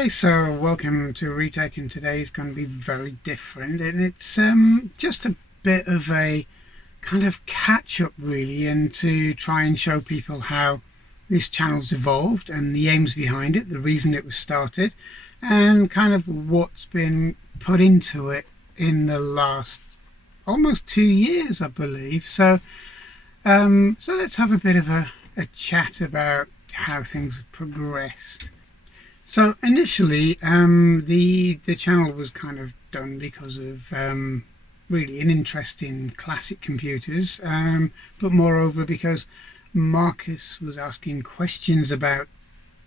Okay, so welcome to Retake, and today is going to be very different, and it's just a bit of a kind of catch-up really, and to try and show people how this channel's evolved and the aims behind it, the reason it was started, and kind of what's been put into it in the last almost 2 years, I believe. So let's have a bit of a chat about how things have progressed. So initially, the channel was kind of done because of really an interest in classic computers, but moreover because Marcus was asking questions about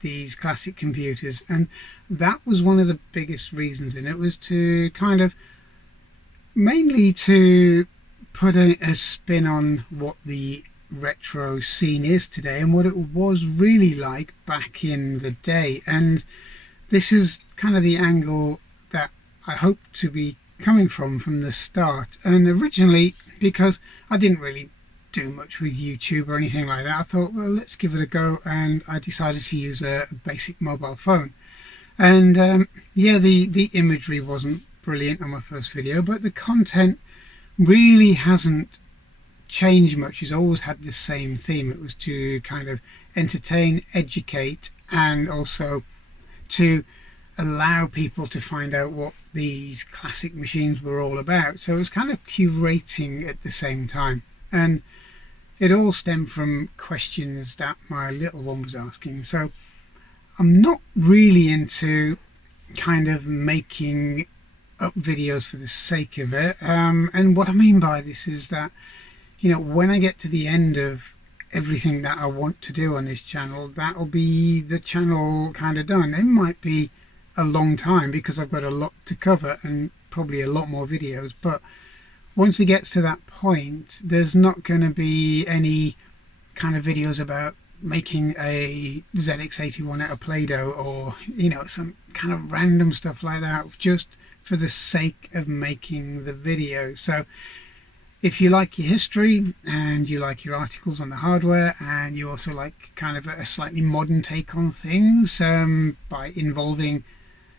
these classic computers, and that was one of the biggest reasons. And it was to kind of mainly to put a spin on what the retro scene is today and what it was really like back in the day. And this is kind of the angle that I hope to be coming from the start. And originally, because I didn't really do much with YouTube or anything like that, I thought, well, let's give it a go, and I decided to use a basic mobile phone. And yeah, the imagery wasn't brilliant on my first video, but the content really hasn't changed much. It's always had the same theme. It was to kind of entertain, educate, and also to allow people to find out what these classic machines were all about. So it was kind of curating at the same time, and it all stemmed from questions that my little one was asking. So I'm not really into kind of making up videos for the sake of it, and what I mean by this is that, you know, when I get to the end of everything that I want to do on this channel, that'll be the channel kind of done. It might be a long time because I've got a lot to cover and probably a lot more videos, but once it gets to that point, there's not going to be any kind of videos about making a ZX81 out of Play-Doh, or, you know, some kind of random stuff like that just for the sake of making the video. So if you like your history and you like your articles on the hardware, and you also like kind of a slightly modern take on things, by involving,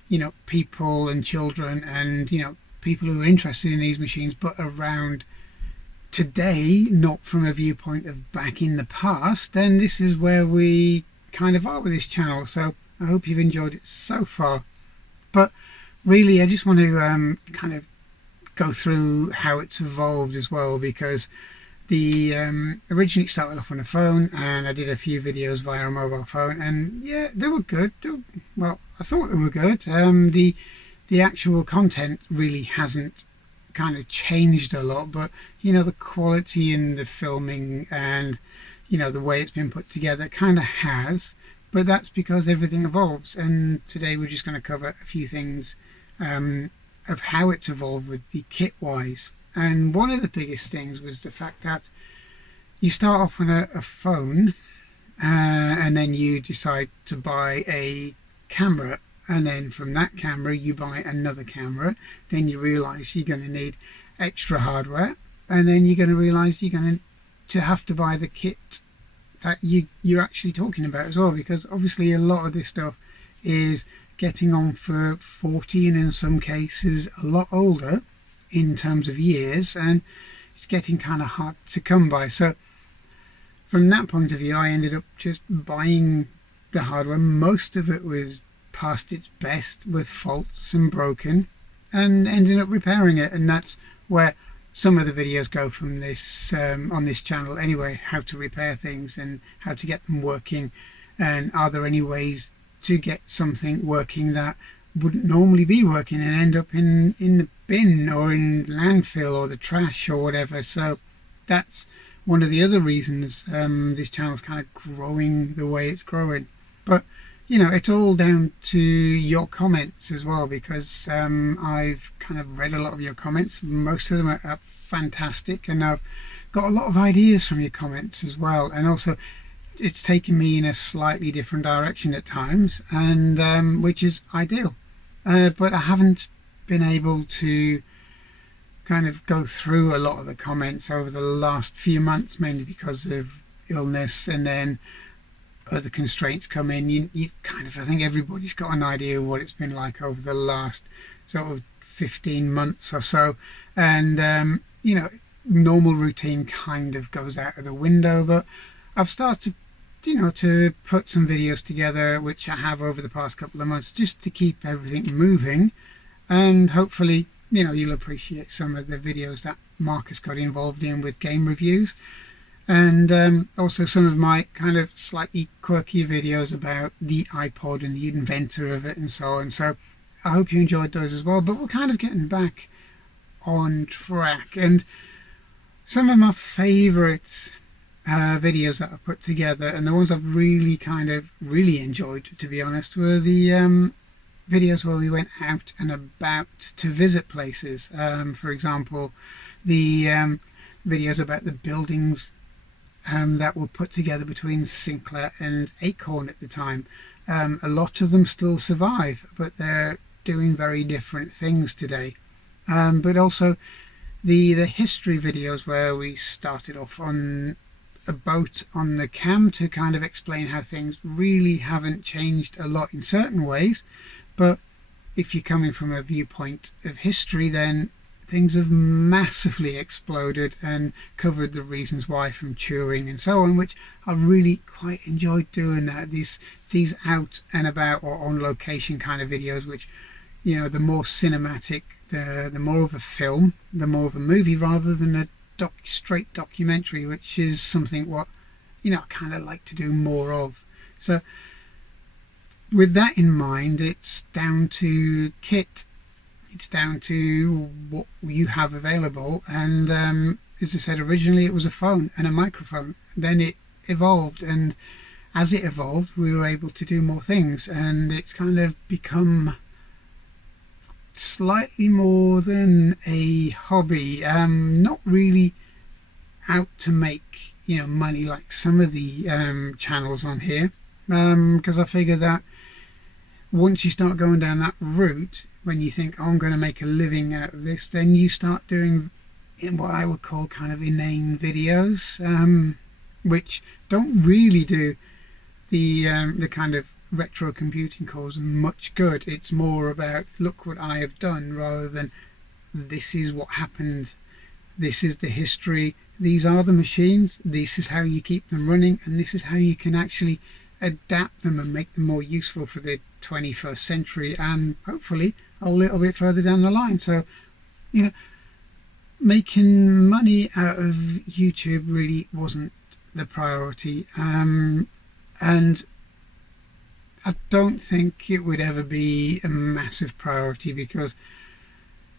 you know, people and children and, you know, people who are interested in these machines, but around today, not from a viewpoint of back in the past, then this is where we kind of are with this channel. So I hope you've enjoyed it so far. But really, I just want to kind of go through how it's evolved as well, because the originally started off on a phone, and I did a few videos via a mobile phone, and yeah, they were good. Well, I thought they were good. The actual content really hasn't kind of changed a lot, but you know, the quality in the filming and, you know, the way it's been put together kind of has. But that's because everything evolves, and today we're just going to cover a few things of how it's evolved with the kit wise. And one of the biggest things was the fact that you start off on a phone, and then you decide to buy a camera, and then from that camera you buy another camera. Then you realize you're going to need extra hardware, and then you're going to realize you're going to have to buy the kit that you're actually talking about as well, because obviously a lot of this stuff is getting on for 40, and in some cases a lot older in terms of years, and it's getting kind of hard to come by. So from that point of view, I ended up just buying the hardware. Most of it was past its best, with faults and broken, and ended up repairing it. And that's where some of the videos go from this on this channel anyway, how to repair things and how to get them working, and are there any ways to get something working that wouldn't normally be working and end up in the bin or in landfill or the trash or whatever. So that's one of the other reasons this channel's kind of growing the way it's growing. But you know, it's all down to your comments as well, because I've kind of read a lot of your comments. Most of them are fantastic, and I've got a lot of ideas from your comments as well. And also, it's taken me in a slightly different direction at times, and which is ideal. But I haven't been able to kind of go through a lot of the comments over the last few months, mainly because of illness, and then other constraints come in, you kind of, I think everybody's got an idea of what it's been like over the last sort of 15 months or so, and you know, normal routine kind of goes out of the window. But I've started, you know, to put some videos together, which I have over the past couple of months, just to keep everything moving, and hopefully, you know, you'll appreciate some of the videos that Marcus got involved in with game reviews, and also some of my kind of slightly quirky videos about the iPod and the inventor of it and so on. So I hope you enjoyed those as well. But we're kind of getting back on track, and some of my favourite videos that I've put together, and the ones I've really enjoyed, to be honest, were the videos where we went out and about to visit places. For example, the videos about the buildings that were put together between Sinclair and Acorn at the time. A lot of them still survive, but they're doing very different things today. But also the history videos where we started off on a boat on the Cam to kind of explain how things really haven't changed a lot in certain ways, but if you're coming from a viewpoint of history, then things have massively exploded, and covered the reasons why from Turing and so on, which I really quite enjoyed doing that. These out and about or on location kind of videos, which, you know, the more cinematic, the more of a film, the more of a movie rather than a straight documentary, which is something what, you know, I kind of like to do more of. So with that in mind, it's down to kit. It's down to what you have available, and as I said, originally it was a phone and a microphone. Then it evolved, and as it evolved we were able to do more things, and it's kind of become slightly more than a hobby. Not really out to make, you know, money like some of the channels on here, because I figure that once you start going down that route, when you think, oh, I'm going to make a living out of this, then you start doing in what I would call kind of inane videos, which don't really do the kind of retro computing cause much good. It's more about, look what I have done, rather than this is what happened, this is the history, these are the machines, this is how you keep them running, and this is how you can actually adapt them and make them more useful for the 21st century, and hopefully a little bit further down the line. So, you know, making money out of YouTube really wasn't the priority, and I don't think it would ever be a massive priority, because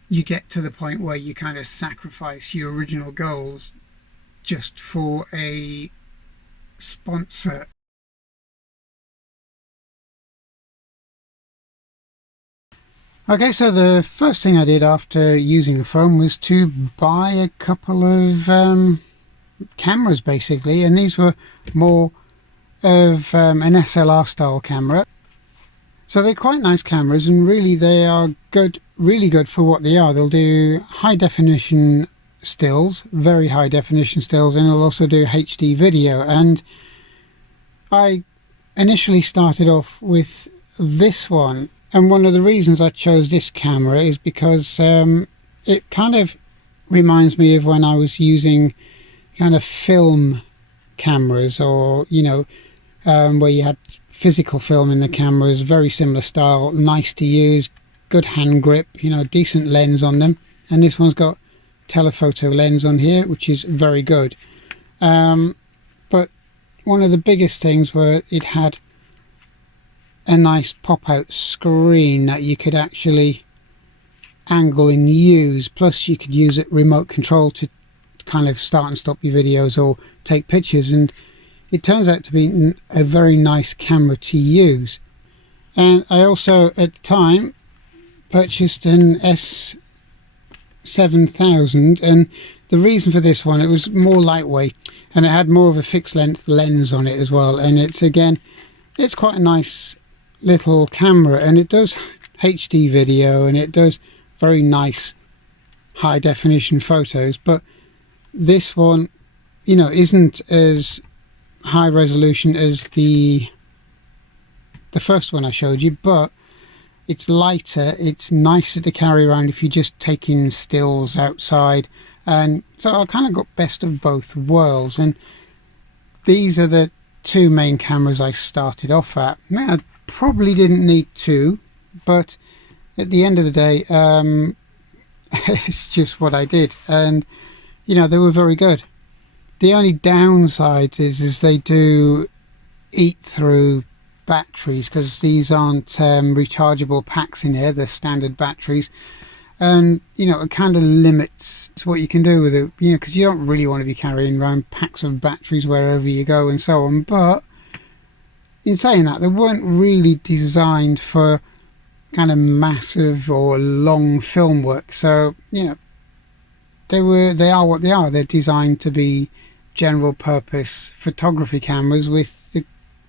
you get to the point where you kind of sacrifice your original goals just for a sponsor. Okay, so the first thing I did after using the phone was to buy a couple of cameras, basically, and these were more of an SLR style camera. So they're quite nice cameras, and really they are good, really good for what they are. They'll do high definition stills, very high definition stills, and they'll also do HD video. And I initially started off with this one, and one of the reasons I chose this camera is because it kind of reminds me of when I was using kind of film cameras, or, you know, where you had physical film in the cameras, very similar style, nice to use, good hand grip, you know, decent lens on them. And this one's got telephoto lens on here, which is very good. But one of the biggest things were it had a nice pop-out screen that you could actually angle and use, plus you could use it remote control to kind of start and stop your videos or take pictures, and it turns out to be a very nice camera to use. And I also at the time purchased an S7000, and the reason for this one, it was more lightweight and it had more of a fixed length lens on it as well, and it's quite a nice little camera, and it does HD video and it does very nice high definition photos. But this one, you know, isn't as high resolution as the first one I showed you, but it's lighter, it's nicer to carry around if you're just taking stills outside. And so I kind of got best of both worlds, and these are the two main cameras I started off at. Now, I probably didn't need two, but at the end of the day, it's just what I did, and you know, they were very good. The only downside is they do eat through batteries, because these aren't rechargeable packs in here, they're standard batteries, and you know, it kind of limits what you can do with it, you know, because you don't really want to be carrying around packs of batteries wherever you go and so on. But in saying that, they weren't really designed for kind of massive or long film work, so you know, they are what they are. They're designed to be general purpose photography cameras with the,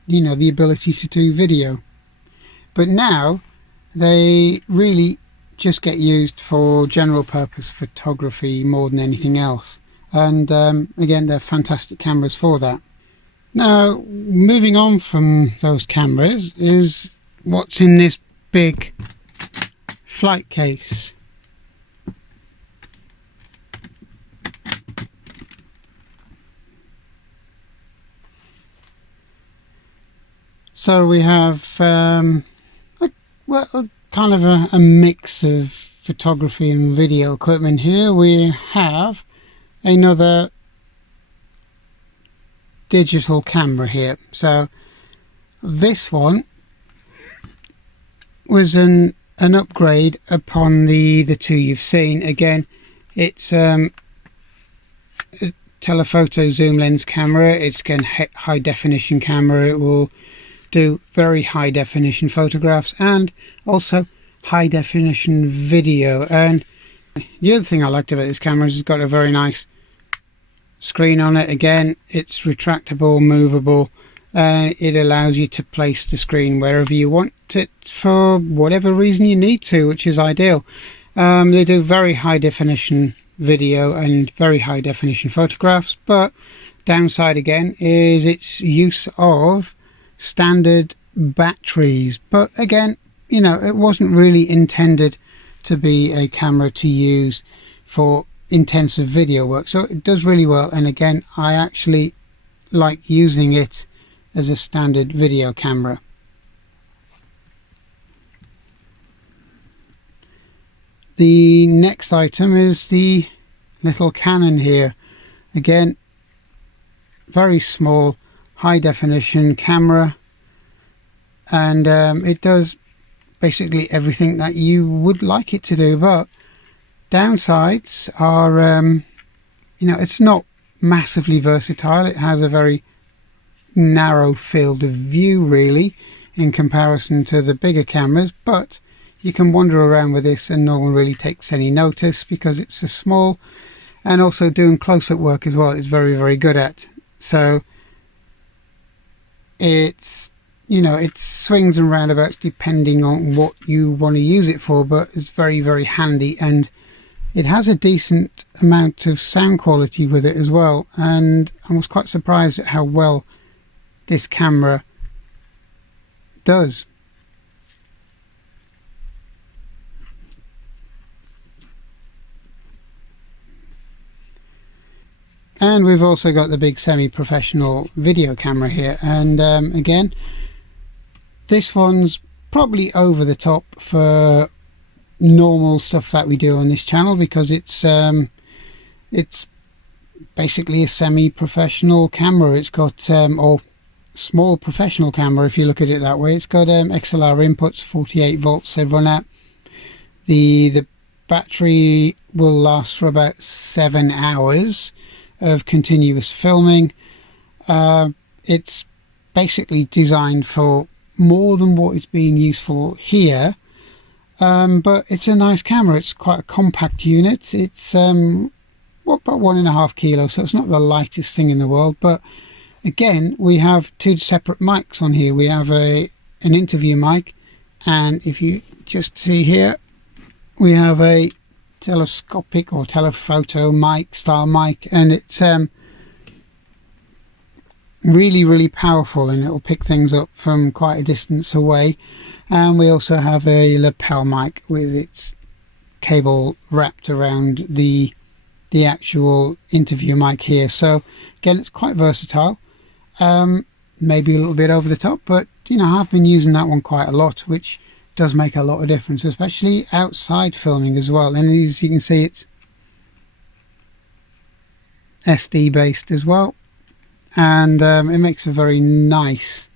you know, the ability to do video. But now they really just get used for general purpose photography more than anything else, and again, they're fantastic cameras for that. Now, moving on from those cameras is what's in this big flight case. So we have kind of a mix of photography and video equipment here. We have another digital camera here. So this one was an upgrade upon the two you've seen. Again, it's a telephoto zoom lens camera. It's again high definition camera. It will do very high definition photographs and also high definition video. And the other thing I liked about this camera is it's got a very nice screen on it. Again, it's retractable, movable, and it allows you to place the screen wherever you want it for whatever reason you need to, which is ideal. They do very high definition video and very high definition photographs, but downside again is its use of standard batteries. But again, you know, it wasn't really intended to be a camera to use for intensive video work, so it does really well. And again, I actually like using it as a standard video camera. The next item is the little Canon here. Again, very small high definition camera, and it does basically everything that you would like it to do. But downsides are you know, it's not massively versatile. It has a very narrow field of view really in comparison to the bigger cameras, but you can wander around with this and no one really takes any notice because it's so small, and also doing close-up work as well it's very good at. So it's, you know, it swings and roundabouts depending on what you want to use it for, but it's very handy, and it has a decent amount of sound quality with it as well. And I was quite surprised at how well this camera does. And we've also got the big semi-professional video camera here, and again, this one's probably over the top for normal stuff that we do on this channel, because it's basically a semi-professional camera. It's got or small professional camera if you look at it that way. It's got XLR inputs, 48 volts they run at. The battery will last for about 7 hours of continuous filming. It's basically designed for more than what it's being used for here, but it's a nice camera. It's quite a compact unit. It's about 1.5 kilos, so it's not the lightest thing in the world. But again, we have two separate mics on here. We have an interview mic, and if you just see here, we have a telescopic or telephoto mic style mic, and it's really powerful, and it'll pick things up from quite a distance away. And we also have a lapel mic with its cable wrapped around the actual interview mic here. So again, it's quite versatile. Maybe a little bit over the top, but you know, I've been using that one quite a lot, which does make a lot of difference, especially outside filming as well. And as you can see, it's SD based as well, and it makes a very nice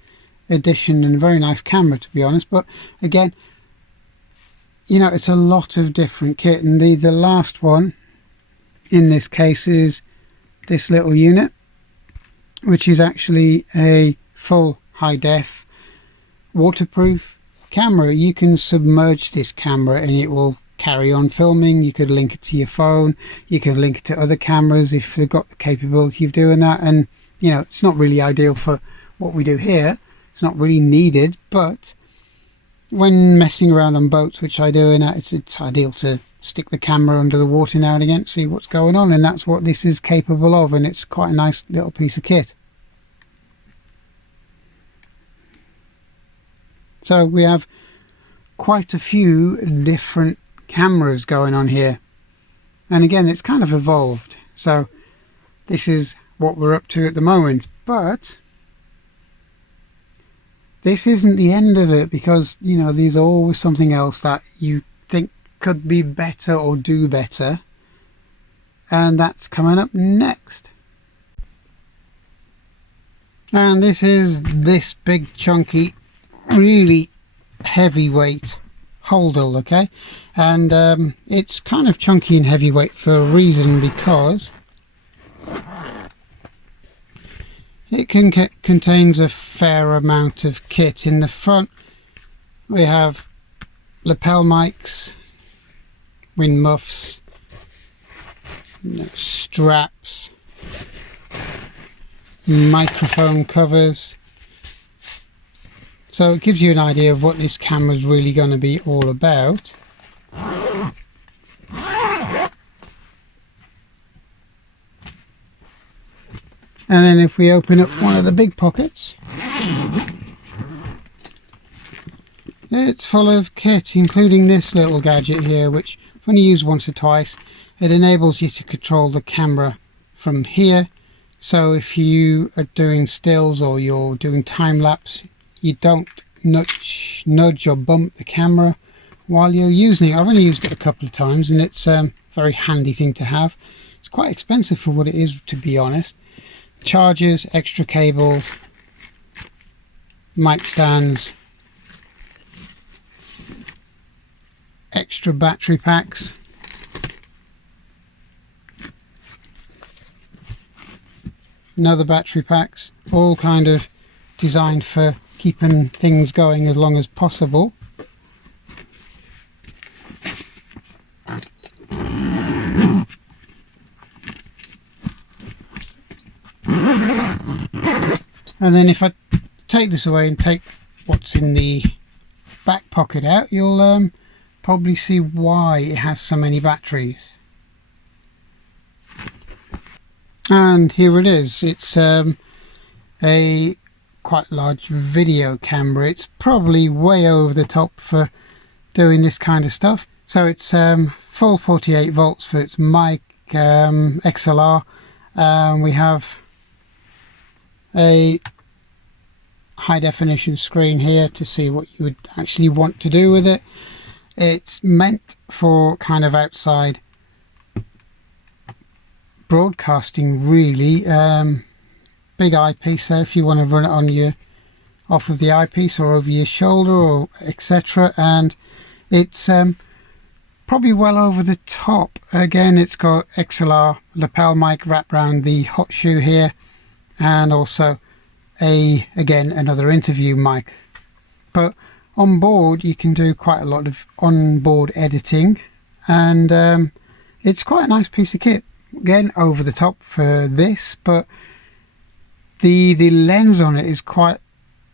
addition and a very nice camera, to be honest. But again, you know, it's a lot of different kit, and the last one in this case is this little unit, which is actually a full high def waterproof camera. You can submerge this camera and it will carry on filming. You could link it to your phone, you can link it to other cameras if they've got the capability of doing that. And you know, it's not really ideal for what we do here, it's not really needed, but when messing around on boats, which I do, and it's ideal to stick the camera under the water now and again, see what's going on, and that's what this is capable of. And it's quite a nice little piece of kit. So we have quite a few different cameras going on here, and again, it's kind of evolved. So this is what we're up to at the moment, but this isn't the end of it, because you know, there's always something else that you think could be better or do better, and that's coming up next. And this is this big chunky, really heavyweight Holdall, okay, and it's kind of chunky and heavyweight for a reason, because it contains a fair amount of kit. In the front we have lapel mics, wind muffs, straps, microphone covers. So it gives you an idea of what this camera is really going to be all about. And then if we open up one of the big pockets, it's full of kit, including this little gadget here, which I've only used once or twice. It enables you to control the camera from here. So if you are doing stills or you're doing time-lapse, you don't nudge or bump the camera while you're using it. I've only used it a couple of times, and it's a very handy thing to have. It's quite expensive for what it is, to be honest. Chargers, extra cables, mic stands, extra battery packs, another battery packs, all kind of designed for keeping things going as long as possible. And then if I take this away and take what's in the back pocket out, you'll probably see why it has so many batteries. And here it is. It's a quite large video camera. It's probably way over the top for doing this kind of stuff. So it's full 48 volts for its mic, XLR. We have a high definition screen here to see what you would actually want to do with it. It's meant for kind of outside broadcasting, really. Big eyepiece there if you want to run it on your off of the eyepiece or over your shoulder or etc. And it's probably well over the top. Again, it's got XLR lapel mic wrapped around the hot shoe here, and also again another interview mic. But on board you can do quite a lot of onboard editing, and it's quite a nice piece of kit. Again, over the top for this, but the lens on it is quite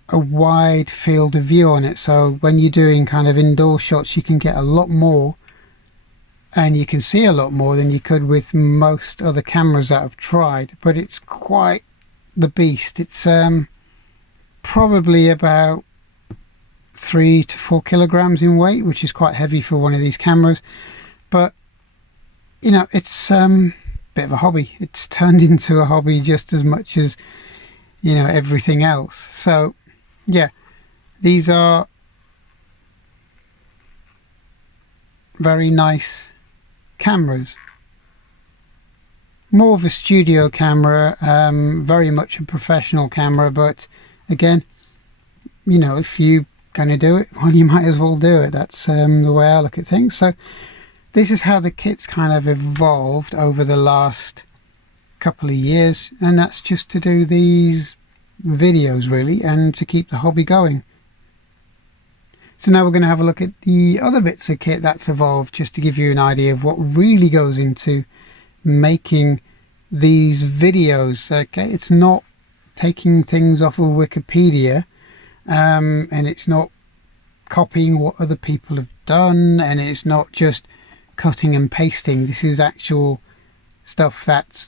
a wide field of view on it, so when you're doing kind of indoor shots you can get a lot more and you can see a lot more than you could with most other cameras that I've tried. But it's quite the beast. It's probably about 3 to 4 kilograms in weight, which is quite heavy for one of these cameras. But you know, it's a bit of a hobby. It's turned into a hobby just as much as, you know, everything else. So yeah, these are very nice cameras. More of a studio camera, very much a professional camera, but again, you know, if you're going to do it, well, you might as well do it. That's the way I look at things. So this is how the kit's kind of evolved over the last couple of years, and that's just to do these videos really, and to keep the hobby going. So now we're going to have a look at the other bits of kit that's evolved, just to give you an idea of what really goes into making these videos. Okay, it's not taking things off of Wikipedia, and it's not copying what other people have done, and it's not just cutting and pasting. This is actual stuff that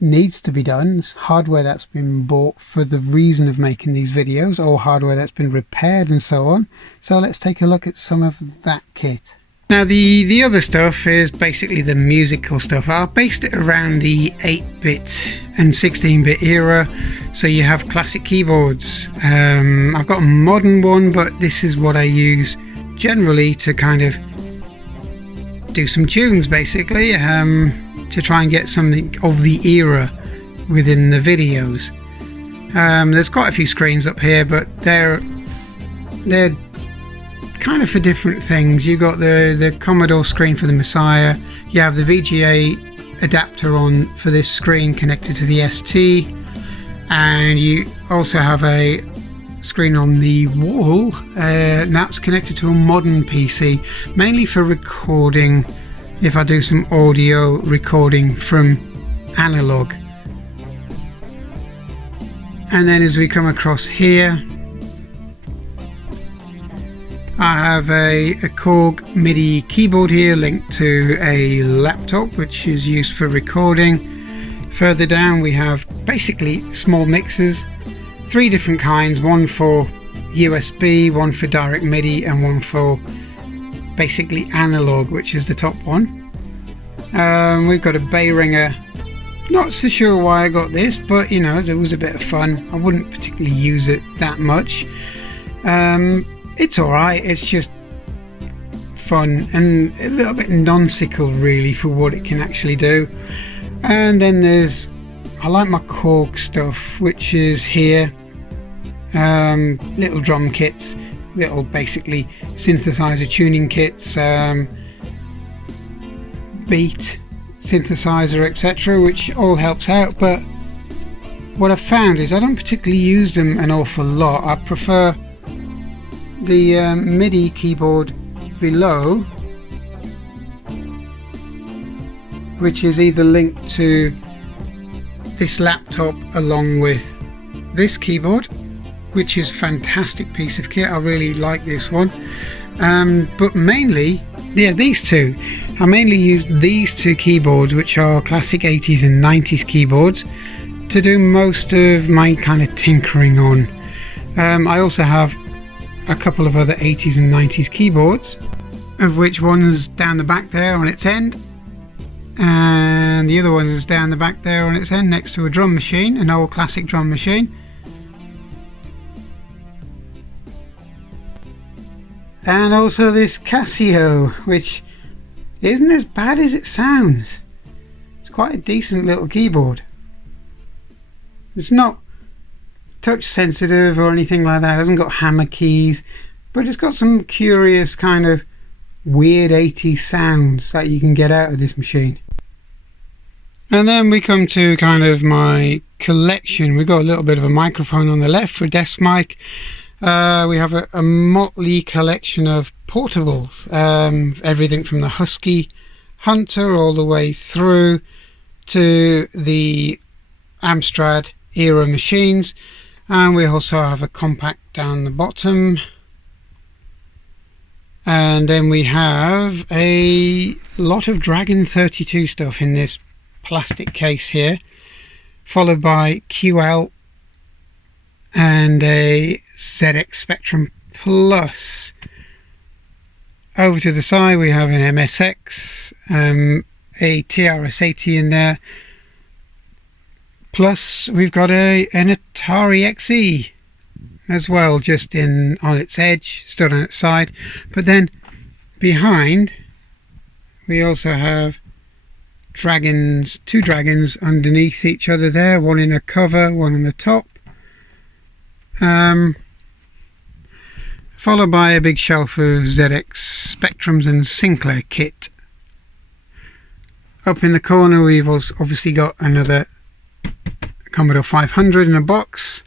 needs to be done. It's hardware that's been bought for the reason of making these videos, or hardware that's been repaired and so on. So let's take a look at some of that kit. Now the other stuff is basically the musical stuff. I based it around the 8-bit and 16-bit era. So you have classic keyboards. I've got a modern one, but this is what I use generally to kind of do some tunes, basically, to try and get something of the era within the videos. There's quite a few screens up here, but they're kind of for different things. You've got the Commodore screen for the Messiah. You have the VGA adapter on for this screen connected to the ST, and you also have a screen on the wall, and that's connected to a modern PC, mainly for recording if I do some audio recording from analog. And then as we come across here, I have a Korg MIDI keyboard here linked to a laptop, which is used for recording. Further down we have basically small mixers, 3 different kinds, one for USB, one for direct MIDI, and one for basically analog, which is the top one. We've got a Behringer. Not so sure why I got this, but you know, it was a bit of fun. I wouldn't particularly use it that much. It's alright, it's just fun and a little bit nonsensical really for what it can actually do. And then I like my Korg stuff, which is here. Little drum kits, little basically synthesizer tuning kits, beat synthesizer, etc., which all helps out. But what I've found is I don't particularly use them an awful lot. I prefer the MIDI keyboard below, which is either linked to this laptop along with this keyboard, which is a fantastic piece of kit. I really like this one, but mainly, yeah, these two. I mainly use these two keyboards, which are classic 80s and 90s keyboards, to do most of my kind of tinkering on. I also have a couple of other 80s and 90s keyboards, of which one's down the back there on its end, and the other one is down the back there on its end next to a drum machine, an old classic drum machine. And also this Casio, which isn't as bad as it sounds. It's quite a decent little keyboard. It's not touch sensitive or anything like that. It hasn't got hammer keys, but it's got some curious kind of weird 80s sounds that you can get out of this machine. And then we come to kind of my collection. We've got a little bit of a microphone on the left for a desk mic. We have a motley collection of portables, everything from the Husky Hunter all the way through to the Amstrad era machines, and we also have a compact down the bottom, and then we have a lot of Dragon 32 stuff in this plastic case here. followed by QL and a ZX Spectrum Plus. Over to the side we have an MSX, a TRS-80 in there, plus we've got an Atari XE as well, just on its edge, stood on its side. But then behind we also have two dragons underneath each other there, one in a cover, one on the top, followed by a big shelf of ZX Spectrums and Sinclair kit. Up in the corner we've obviously got another Commodore 500 in a box,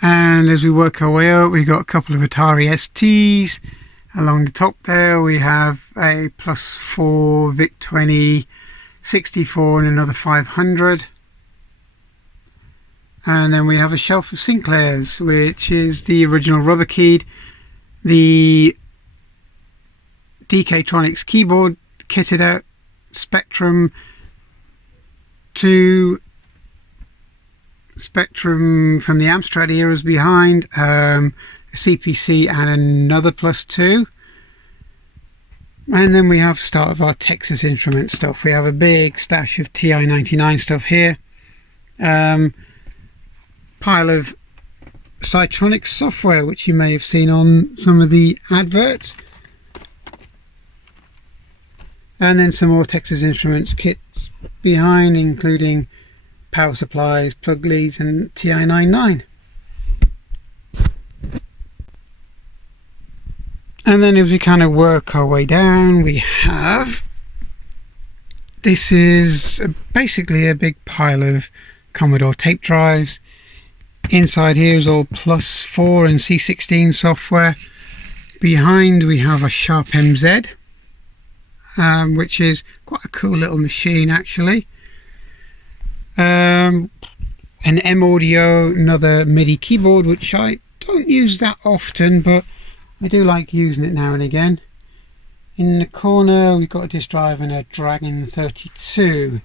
and as we work our way up we've got a couple of Atari STs. Along the top there we have a +4 VIC-20 64 and another 500. And then we have a shelf of Sinclairs, which is the original rubber keyed, the DK-Tronics keyboard kitted out, Spectrum, 2 Spectrum from the Amstrad eras behind, a CPC and another +2. And then we have start of our Texas Instruments stuff. We have a big stash of TI-99 stuff here. Pile of Cytronics software, which you may have seen on some of the adverts, and then some more Texas Instruments kits behind, including power supplies, plug leads and TI-99. And then as we kind of work our way down, we have, this is basically a big pile of Commodore tape drives. Inside here is all +4 and C16 software. Behind we have a Sharp MZ, which is quite a cool little machine actually. An M Audio, another MIDI keyboard, which I don't use that often, but I do like using it now and again. In the corner we've got a disk drive and a Dragon 32.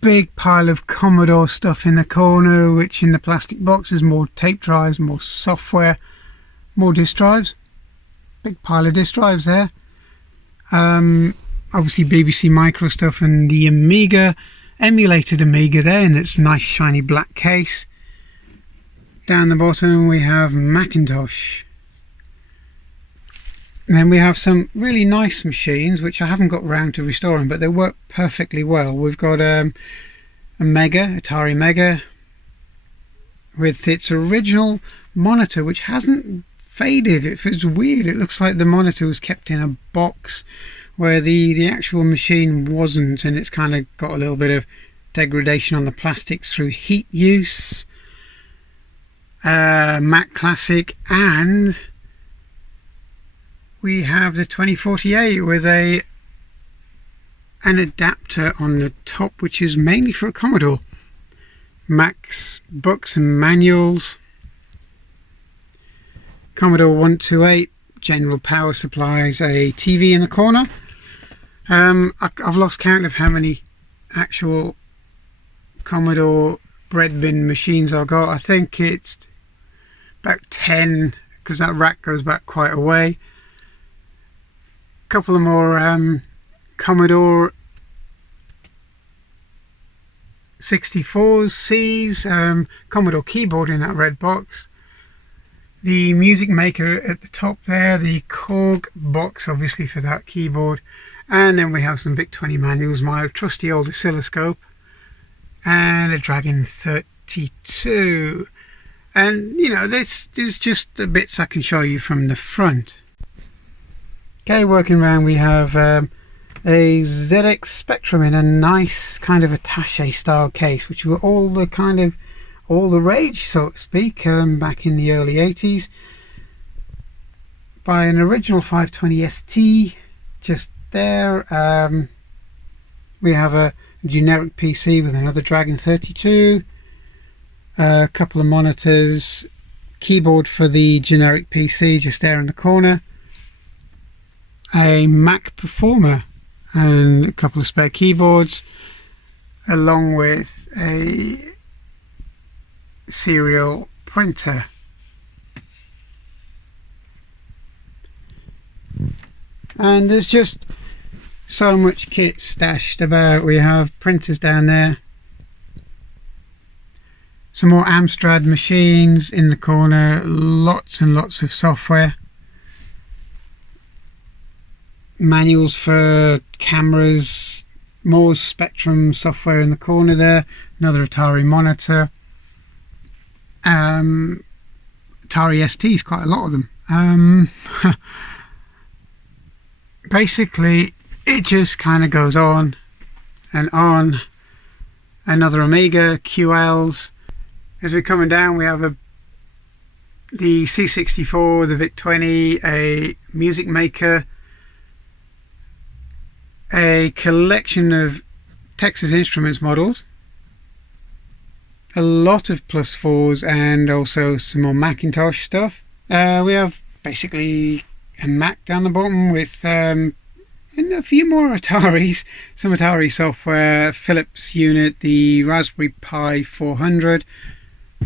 Big pile of Commodore stuff in the corner, which in the plastic box is more tape drives, more software, more disk drives. Big pile of disk drives there. Obviously BBC Micro stuff and the Amiga, emulated Amiga there in its nice shiny black case. Down the bottom we have Macintosh. And then we have some really nice machines which I haven't got around to restoring, but they work perfectly well. We've got a Mega, Atari Mega, with its original monitor, which hasn't faded. It's weird, it looks like the monitor was kept in a box where the actual machine wasn't, and it's kind of got a little bit of degradation on the plastics through heat use. Mac Classic, and we have the 2048 with an adapter on the top, which is mainly for a Commodore. Mac's books and manuals. Commodore 128, general power supplies, a TV in the corner. I've lost count of how many actual Commodore bread bin machines I've got. I think it's about 10, because that rack goes back quite a way. Couple of more Commodore 64s, Cs, Commodore keyboard in that red box. The Music Maker at the top there, the Korg box obviously for that keyboard, and then we have some VIC-20 manuals, my trusty old oscilloscope, and a Dragon 32. And you know, this is just the bits I can show you from the front. Okay, working around we have a ZX Spectrum in a nice kind of attaché style case, which were all the rage, so to speak, back in the early 80s. By an original 520 ST just there. We have a generic PC with another Dragon 32, a couple of monitors, keyboard for the generic PC just there in the corner, a Mac Performer and a couple of spare keyboards, along with a serial printer. And there's just so much kit stashed about. We have printers down there, some more Amstrad machines in the corner, lots and lots of software, manuals for cameras, more Spectrum software in the corner there, another Atari monitor, Atari STs, quite a lot of them. Basically it just kind of goes on and on. Another Amiga QLs. As we're coming down, we have the C64, the VIC-20, a Music Maker, a collection of Texas Instruments models, a lot of +4s, and also some more Macintosh stuff. We have basically a Mac down the bottom with and a few more Ataris, some Atari software, Philips unit, the Raspberry Pi 400,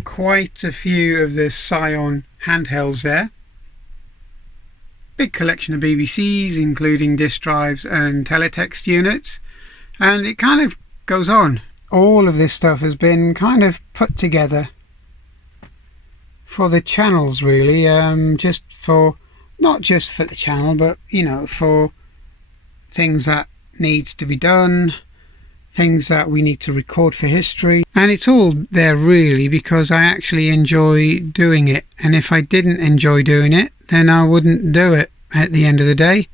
quite a few of the Psion handhelds there. Big collection of BBCs, including disk drives and teletext units, and it kind of goes on. All of this stuff has been kind of put together for the channels, really, just for, not just for the channel, but for things that needs to be done, things that we need to record for history. And it's all there really because I actually enjoy doing it, and if I didn't enjoy doing it, then I wouldn't do it at the end of the day.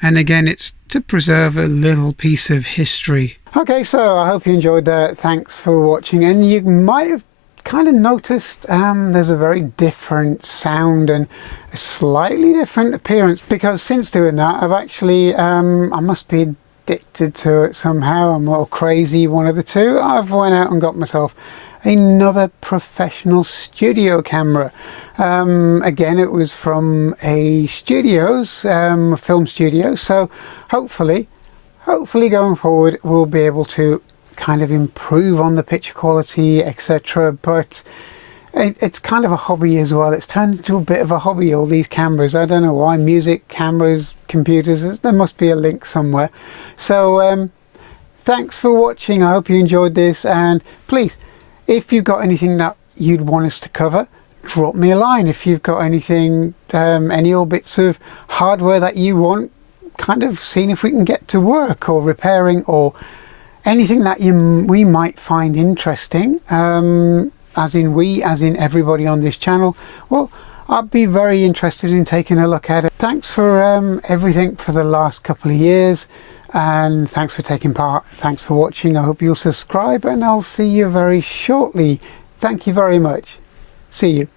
And again, it's to preserve a little piece of history. Okay, so I hope you enjoyed that. Thanks for watching. And you might have kind of noticed there's a very different sound and a slightly different appearance, because since doing that I've actually I must be addicted to it somehow. I'm or crazy, one of the two. I've went out and got myself another professional studio camera. Again, it was from a film studio, so hopefully going forward we'll be able to kind of improve on the picture quality, etc. But it's kind of a hobby as well. It's turned into a bit of a hobby, all these cameras. I don't know why. Music, cameras, computers, there must be a link somewhere. So thanks for watching. I hope you enjoyed this, and please, if you've got anything that you'd want us to cover, drop me a line. If you've got anything, any old bits of hardware that you want kind of seeing if we can get to work, or repairing, or anything that we might find interesting, as in everybody on this channel, well, I'd be very interested in taking a look at it. Thanks for everything for the last couple of years, and thanks for taking part. Thanks for watching. I hope you'll subscribe, and I'll see you very shortly. Thank you very much. See you.